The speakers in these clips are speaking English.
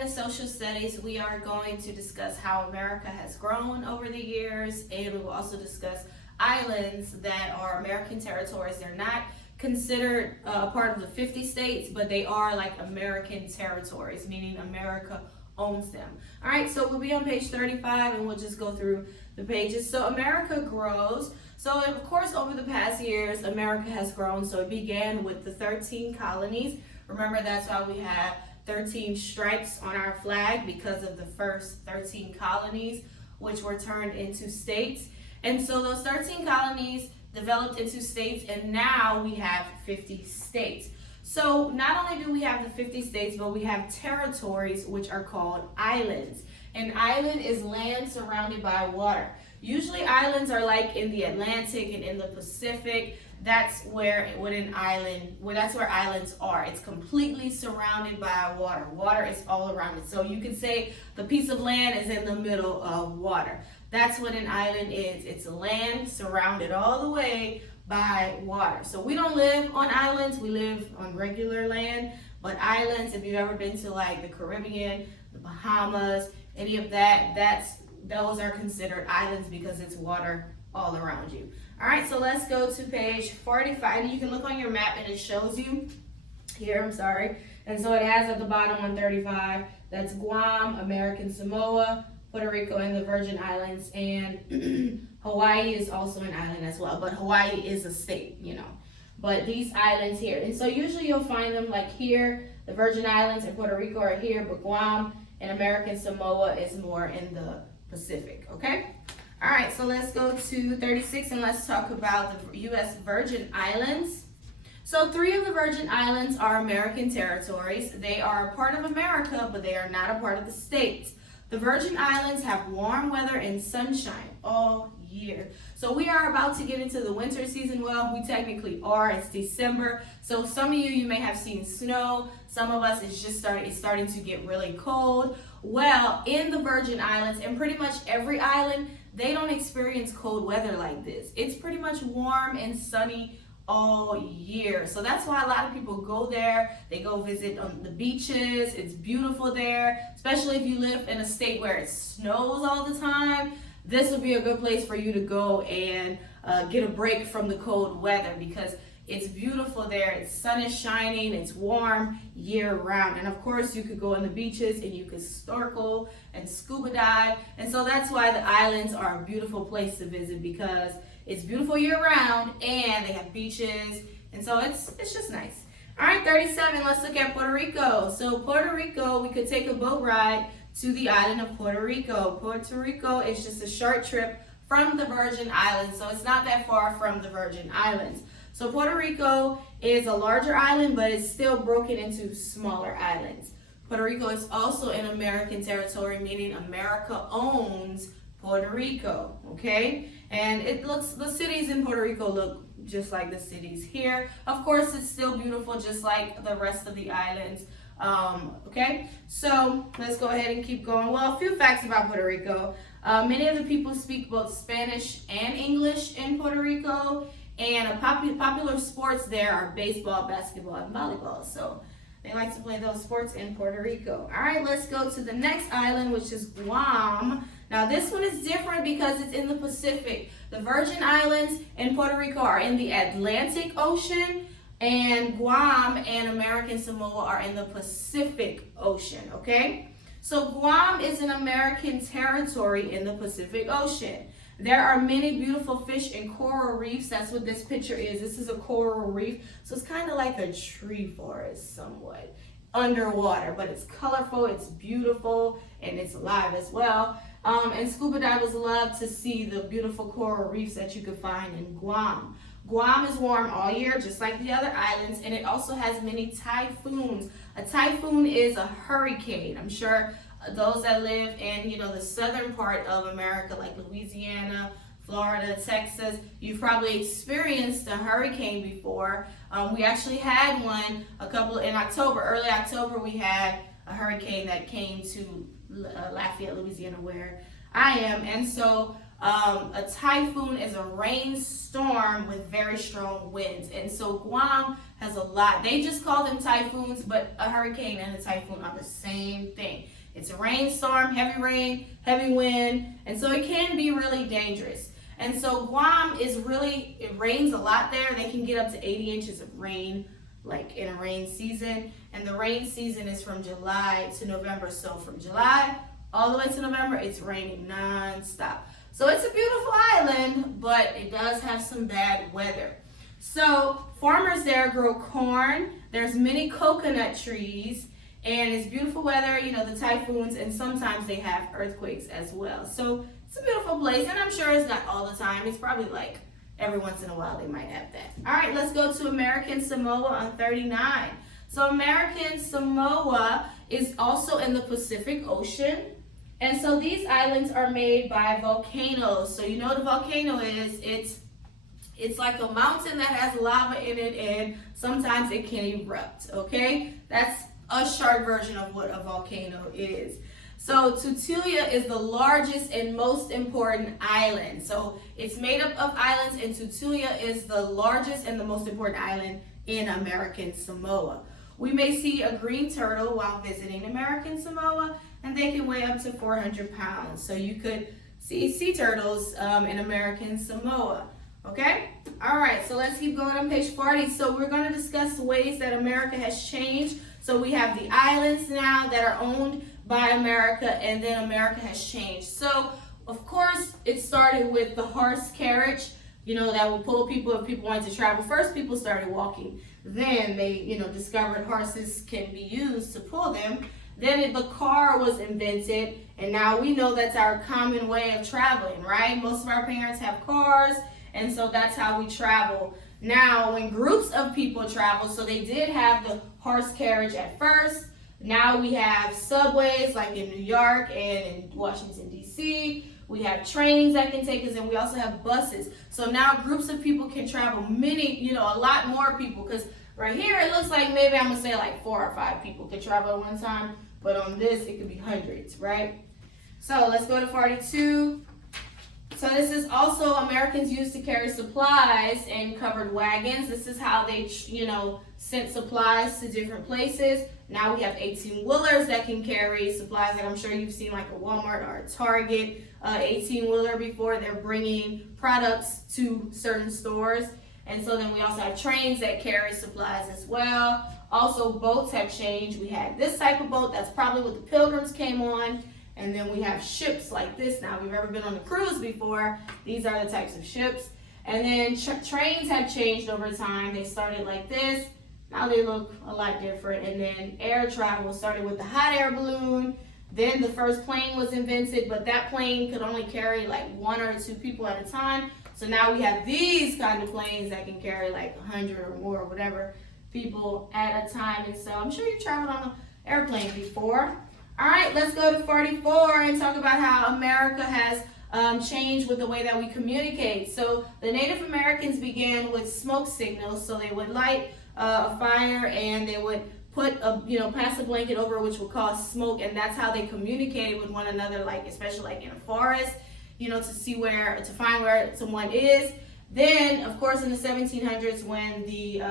in social studies, we are going to discuss how America has grown over the years, and we will also discuss islands that are American territories. They're not considered a part of the 50 states, but they are like American territories, meaning America owns them. All right, so we'll be on page 35 and we'll just go through the pages. So America grows. So of course, over the past years, America has grown. So it began with the 13 colonies. Remember, that's why we have 13 stripes on our flag, because of the first 13 colonies, which were turned into states. And so those 13 colonies developed into states, and now we have 50 states. So not only do we have the 50 states, but we have territories, which are called islands. An island is land surrounded by water. Usually islands are like in the Atlantic and in the Pacific. That's where that's where islands are. It's completely surrounded by water. Water is all around it. So you could say the piece of land is in the middle of water. That's what an island is. It's land surrounded all the way by water. So we don't live on islands. We live on regular land. But islands, if you've ever been to like the Caribbean, the Bahamas, any of that, those are considered islands because it's water all around you. All right, so let's go to page 45. And you can look on your map and it shows you here, And so it has at the bottom on 35, that's Guam, American Samoa, Puerto Rico, and the Virgin Islands, and Hawaii is also an island as well, but Hawaii is a state, But these islands here, and so usually you'll find them like here, the Virgin Islands and Puerto Rico are here, but Guam and American Samoa is more in the Pacific, okay? All right, so let's go to 36 and let's talk about the U.S. Virgin Islands. So 3 of the Virgin Islands are American territories. They are a part of America, but they are not a part of the states. The Virgin Islands have warm weather and sunshine all year. So we are about to get into the winter season. Well, we technically are. It's December. So some of you may have seen snow. Some of us, it's starting to get really cold. Well, in the Virgin Islands, and pretty much every island, they don't experience cold weather like this. It's pretty much warm and sunny all year. So that's why a lot of people go there. They go visit on the beaches. It's beautiful there, especially if you live in a state where it snows all the time. This would be a good place for you to go and get a break from the cold weather, because it's beautiful there. It's sun is shining. It's warm year round. And of course, you could go on the beaches and you could snorkel and scuba dive. And so that's why the islands are a beautiful place to visit, because it's beautiful year round and they have beaches. And so it's just nice. All right, 37, let's look at Puerto Rico. So Puerto Rico, we could take a boat ride to the island of Puerto Rico. Puerto Rico is just a short trip from the Virgin Islands. So it's not that far from the Virgin Islands. So Puerto Rico is a larger island, but it's still broken into smaller islands. Puerto Rico is also an American territory, meaning America owns Puerto Rico, okay? And the cities in Puerto Rico look just like the cities here. Of course, it's still beautiful, just like the rest of the islands, okay? So let's go ahead and keep going. Well, a few facts about Puerto Rico. Many of the people speak both Spanish and English in Puerto Rico. And popular sports there are baseball, basketball, and volleyball. So they like to play those sports in Puerto Rico. All right, let's go to the next island, which is Guam. Now, this one is different because it's in the Pacific. The Virgin Islands and Puerto Rico are in the Atlantic Ocean, and Guam and American Samoa are in the Pacific Ocean, okay? So Guam is an American territory in the Pacific Ocean. There are many beautiful fish and coral reefs. That's what this picture is. This is a coral reef. So it's kind of like a tree forest somewhat underwater, but it's colorful, it's beautiful, and it's alive as well. And scuba divers love to see the beautiful coral reefs that you could find in Guam. Guam is warm all year, just like the other islands, and it also has many typhoons. A typhoon is a hurricane. I'm sure those that live in, the southern part of America, like Louisiana, Florida, Texas, you've probably experienced a hurricane before. We actually had one in October. Early October, we had a hurricane that came to Lafayette, Louisiana, where I am. And so a typhoon is a rainstorm with very strong winds. And so Guam has a lot. They just call them typhoons, but a hurricane and a typhoon are the same thing. It's a rainstorm, heavy rain, heavy wind, and so it can be really dangerous. And so Guam is really, it rains a lot there. They can get up to 80 inches of rain, like in a rain season. And the rain season is from July to November. So from July all the way to November, it's raining non-stop. So it's a beautiful island, but it does have some bad weather. So farmers there grow corn. There's many coconut trees. And it's beautiful weather, you know, the typhoons, and sometimes they have earthquakes as well. So it's a beautiful place, and I'm sure it's not all the time. It's probably like every once in a while they might have that. All right, let's go to American Samoa on 39. So American Samoa is also in the Pacific Ocean. And so these islands are made by volcanoes. So you know what a volcano is. It's like a mountain that has lava in it, and sometimes it can erupt, okay? That's a short version of what a volcano is. So Tutuila is the largest and most important island. So it's made up of islands, and Tutuila is the largest and the most important island in American Samoa. We may see a green turtle while visiting American Samoa, and they can weigh up to 400 pounds. So you could see sea turtles in American Samoa. Okay? All right, so let's keep going on page 40. So we're going to discuss the ways that America has changed. So we have the islands now that are owned by America, and then America has changed. So, of course, it started with the horse carriage, you know, that would pull people if people wanted to travel. First, people started walking. Then they, you know, discovered horses can be used to pull them. Then the car was invented, and now we know that's our common way of traveling, right? Most of our parents have cars, and so that's how we travel. Now, when groups of people travel, so they did have the horse carriage at first. Now we have subways like in New York and in Washington, D.C. We have trains that can take us, and we also have buses. So now groups of people can travel, many, you know, a lot more people. Because right here, it looks like maybe I'm going to say like 4 or 5 people could travel at one time. But on this, it could be hundreds, right? So let's go to 42. So this is also Americans used to carry supplies in covered wagons. This is how they, you know, sent supplies to different places. Now we have 18-wheelers that can carry supplies that I'm sure you've seen, like a Walmart or a Target 18-wheeler before. They're bringing products to certain stores. And so then we also have trains that carry supplies as well. Also, boats have changed. We had this type of boat. That's probably what the Pilgrims came on. And then we have ships like this now. If you've ever been on a cruise before, these are the types of ships. And then trains have changed over time. They started like this. Now they look a lot different. And then air travel started with the hot air balloon. Then the first plane was invented, but that plane could only carry like 1 or 2 people at a time. So now we have these kind of planes that can carry like 100 or more, whatever, people at a time. And so I'm sure you've traveled on an airplane before. All right, let's go to 44 and talk about how America has changed with the way that we communicate. So the Native Americans began with smoke signals. So they would light a fire, and they would put a, you know, pass a blanket over, which would cause smoke, and that's how they communicated with one another, like especially like in a forest, you know, to find where someone is. Then, of course, in the 1700s, when the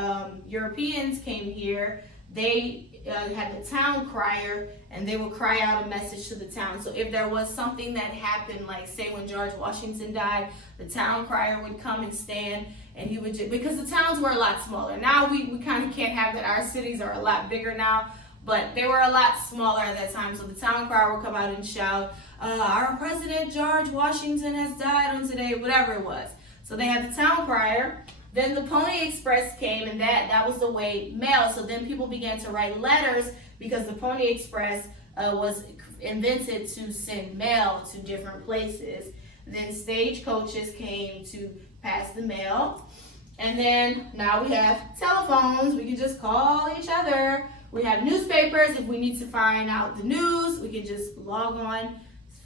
Europeans came here, they had the town crier, and they would cry out a message to the town. So if there was something that happened, like say when George Washington died, the town crier would come and stand, and he would just, because the towns were a lot smaller. Now we kind of can't have that. Our cities are a lot bigger now, but they were a lot smaller at that time. So the town crier would come out and shout, our President George Washington has died on today, whatever it was. So they had the town crier. Then the Pony Express came, and that was the way mail. So then people began to write letters, because the Pony Express was invented to send mail to different places. Then stagecoaches came to pass the mail. And then now we have telephones. We can just call each other. We have newspapers. If we need to find out the news, we can just log on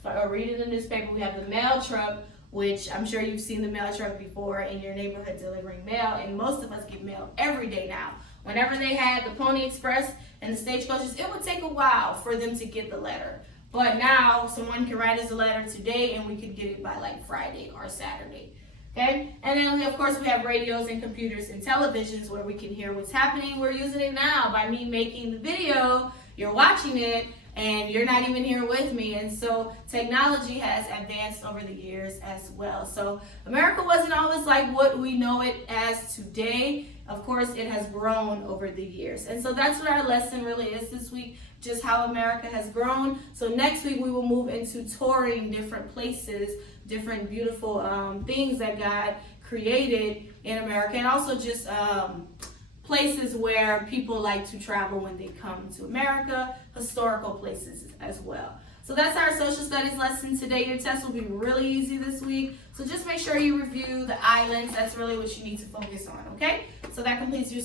or read in the newspaper. We have the mail truck, which I'm sure you've seen the mail truck before in your neighborhood delivering mail, and most of us get mail every day now. Whenever they had the Pony Express and the stagecoaches, it would take a while for them to get the letter. But now someone can write us a letter today, and we could get it by like Friday or Saturday. Okay? And then of course we have radios and computers and televisions where we can hear what's happening. We're using it now by me making the video. You're watching it, and you're not even here with me. And so technology has advanced over the years as well. So America wasn't always like what we know it as today. Of course, it has grown over the years. And so that's what our lesson really is this week, just how America has grown. So next week we will move into touring different places, different beautiful things that God created in America, and also just places where people like to travel when they come to America, historical places as well. So that's our social studies lesson today. Your test will be really easy this week. So just make sure you review the islands. That's really what you need to focus on, okay? So that completes your